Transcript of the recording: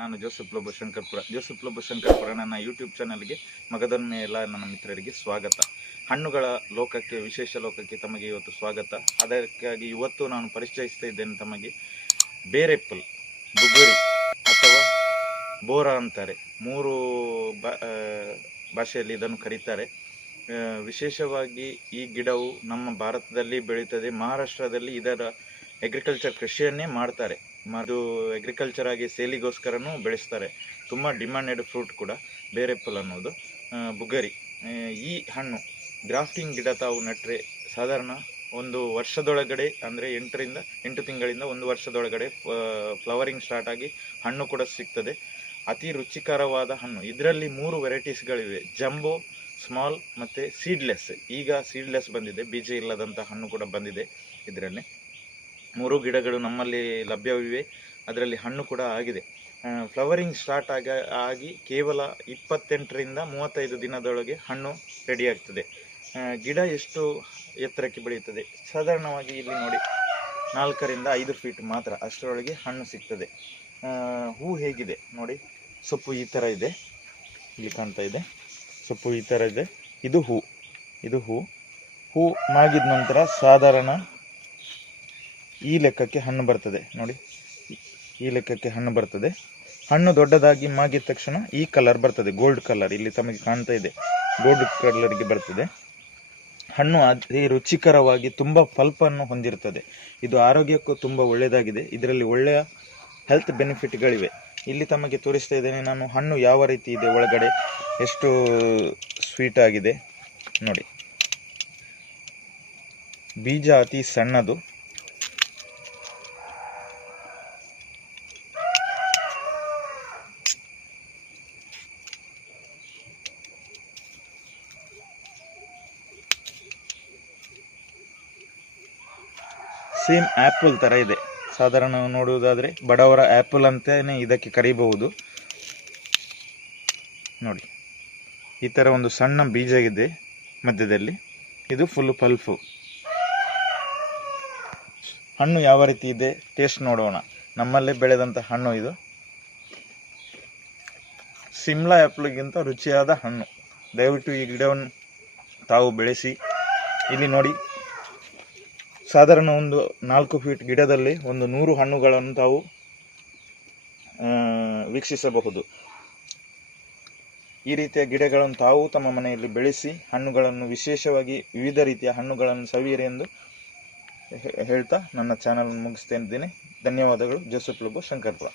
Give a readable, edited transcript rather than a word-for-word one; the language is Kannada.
ನಾನು ಜೋಸೆಫ್ ಲೋಬೋ ಶಂಕರ್ಪುರ ನನ್ನ ಯೂಟ್ಯೂಬ್ ಚಾನಲ್ಗೆ ಮಗದೊಮ್ಮೆ ಎಲ್ಲ ನನ್ನ ಮಿತ್ರರಿಗೆ ಸ್ವಾಗತ. ಹಣ್ಣುಗಳ ಲೋಕಕ್ಕೆ, ವಿಶೇಷ ಲೋಕಕ್ಕೆ ತಮಗೆ ಇವತ್ತು ಸ್ವಾಗತ. ಅದಕ್ಕಾಗಿ ಇವತ್ತು ನಾನು ಪರಿಚಯಿಸ್ತಾ ಇದ್ದೇನೆ ತಮಗೆ ಬೇರೆಪ್ಪಲ್, ಬುಗುರಿ ಅಥವಾ ಬೋರಾ ಅಂತಾರೆ. ಮೂರು ಭಾಷೆಯಲ್ಲಿ ಇದನ್ನು ಕರೀತಾರೆ. ವಿಶೇಷವಾಗಿ ಈ ಗಿಡವು ನಮ್ಮ ಭಾರತದಲ್ಲಿ ಬೆಳೀತದೆ. ಮಹಾರಾಷ್ಟ್ರದಲ್ಲಿ ಇದರ ಅಗ್ರಿಕಲ್ಚರ್ ಕೃಷಿಯನ್ನೇ ಮಾಡ್ತಾರೆ. ಅದು ಅಗ್ರಿಕಲ್ಚರ್ ಆಗಿ ಸೇಲಿಗೋಸ್ಕರನೂ ಬೆಳೆಸ್ತಾರೆ. ತುಂಬ ಡಿಮ್ಯಾಂಡೆಡ್ ಫ್ರೂಟ್ ಕೂಡ ಬೇರೆಪ್ಪಲ್ ಅನ್ನೋದು. ಬುಗರಿ ಈ ಹಣ್ಣು ಗ್ರಾಫ್ಟಿಂಗ್ ಗಿಡ ತಾವು ನೆಟ್ಟರೆ ಸಾಧಾರಣ ಒಂದು ವರ್ಷದೊಳಗಡೆ, ಅಂದರೆ 8 ತಿಂಗಳಿಂದ 1 ವರ್ಷದೊಳಗಡೆ ಫ್ಲವರಿಂಗ್ ಸ್ಟಾರ್ಟ್ ಆಗಿ ಹಣ್ಣು ಕೂಡ ಸಿಗ್ತದೆ. ಅತಿ ರುಚಿಕರವಾದ ಹಣ್ಣು. ಇದರಲ್ಲಿ 3 ವೆರೈಟೀಸ್ಗಳಿವೆ: ಜಂಬೋ, ಸ್ಮಾಲ್ ಮತ್ತು ಸೀಡ್ಲೆಸ್. ಈಗ ಸೀಡ್ಲೆಸ್ ಬಂದಿದೆ, ಬೀಜ ಇಲ್ಲದಂಥ ಹಣ್ಣು ಕೂಡ ಬಂದಿದೆ. ಇದರಲ್ಲಿ 3 ಗಿಡಗಳು ನಮ್ಮಲ್ಲಿ ಲಭ್ಯವಿವೆ. ಅದರಲ್ಲಿ ಹಣ್ಣು ಕೂಡ ಆಗಿದೆ. ಫ್ಲವರಿಂಗ್ ಸ್ಟಾರ್ಟ್ ಆಗಿ ಕೇವಲ 28ರಿಂದ 35 ದಿನದೊಳಗೆ ಹಣ್ಣು ರೆಡಿ ಆಗ್ತದೆ. ಗಿಡ ಎಷ್ಟು ಎತ್ತರಕ್ಕೆ ಬೆಳೆಯುತ್ತದೆ? ಸಾಧಾರಣವಾಗಿ ಇಲ್ಲಿ ನೋಡಿ 4ರಿಂದ 5 ಫೀಟ್ ಮಾತ್ರ, ಅಷ್ಟರೊಳಗೆ ಹಣ್ಣು ಸಿಗ್ತದೆ. ಹೂ ಹೇಗಿದೆ ನೋಡಿ, ಸೊಪ್ಪು ಈ ಥರ ಇದೆ, ಇಲ್ಲಿ ಕಾಣ್ತಾ ಇದೆ. ಸೊಪ್ಪು ಈ ಥರ ಇದೆ. ಇದು ಹೂ ಮಾಗಿದ ನಂತರ ಸಾಧಾರಣ ಈ ಲೆಕ್ಕಕ್ಕೆ ಹಣ್ಣು ಬರ್ತದೆ ನೋಡಿ. ಈ ಲೆಕ್ಕಕ್ಕೆ ಹಣ್ಣು ಬರ್ತದೆ. ಹಣ್ಣು ದೊಡ್ಡದಾಗಿ ಮಾಗಿದ ತಕ್ಷಣ ಈ ಕಲರ್ ಬರ್ತದೆ, ಗೋಲ್ಡ್ ಕಲರ್. ಇಲ್ಲಿ ತಮಗೆ ಕಾಣ್ತಾ ಇದೆ, ಗೋಲ್ಡ್ ಕಲರ್ಗೆ ಬರ್ತದೆ. ಹಣ್ಣು ಅದೇ ರುಚಿಕರವಾಗಿ ತುಂಬ ಪಲ್ಪನ್ನು ಹೊಂದಿರ್ತದೆ. ಇದು ಆರೋಗ್ಯಕ್ಕೂ ತುಂಬ ಒಳ್ಳೆಯದಾಗಿದೆ. ಇದರಲ್ಲಿ ಒಳ್ಳೆಯ ಹೆಲ್ತ್ ಬೆನಿಫಿಟ್ಗಳಿವೆ. ಇಲ್ಲಿ ತಮಗೆ ತೋರಿಸ್ತಾ ಇದ್ದೇನೆ ನಾನು ಹಣ್ಣು ಯಾವ ರೀತಿ ಇದೆ, ಒಳಗಡೆ ಎಷ್ಟು ಸ್ವೀಟ್ ಆಗಿದೆ ನೋಡಿ. ಬೀಜ ಅತಿ ಸಣ್ಣದು. ಸೇಮ್ ಆ್ಯಪಲ್ ಥರ ಇದೆ. ಸಾಧಾರಣ ನೋಡುವುದಾದರೆ ಬಡವರ ಆ್ಯಪಲ್ ಅಂತಲೇ ಇದಕ್ಕೆ ಕರೀಬಹುದು ನೋಡಿ. ಈ ಥರ ಒಂದು ಸಣ್ಣ ಬೀಜ ಇದೆ ಮಧ್ಯದಲ್ಲಿ. ಇದು ಫುಲ್ ಪಲ್ಫು. ಹಣ್ಣು ಯಾವ ರೀತಿ ಇದೆ ಟೇಸ್ಟ್ ನೋಡೋಣ. ನಮ್ಮಲ್ಲೇ ಬೆಳೆದಂಥ ಹಣ್ಣು ಇದು. ಸಿಮ್ಲಾ ಆ್ಯಪಲ್ಗಿಂತ ರುಚಿಯಾದ ಹಣ್ಣು. ದಯವಿಟ್ಟು ಈ ಗಿಡವನ್ನು ತಾವು ಬೆಳೆಸಿ. ಇಲ್ಲಿ ನೋಡಿ, ಸಾಧಾರಣ ಒಂದು 4 ಫೀಟ್ ಗಿಡದಲ್ಲಿ ಒಂದು 100 ಹಣ್ಣುಗಳನ್ನು ತಾವು ವೀಕ್ಷಿಸಬಹುದು. ಈ ರೀತಿಯ ಗಿಡಗಳನ್ನು ತಾವು ತಮ್ಮ ಮನೆಯಲ್ಲಿ ಬೆಳೆಸಿ ಹಣ್ಣುಗಳನ್ನು, ವಿಶೇಷವಾಗಿ ವಿವಿಧ ರೀತಿಯ ಹಣ್ಣುಗಳನ್ನು ಸವಿಯಿರಿ ಎಂದು ಹೇಳ್ತಾ ನನ್ನ ಚಾನಲ್ ಮುಗಿಸ್ತಾ ಇದ್ದೇನೆ. ಧನ್ಯವಾದಗಳು. ಜೋಸೆಫ್ ಲೋಬೋ ಶಂಕರ್ಪುರ.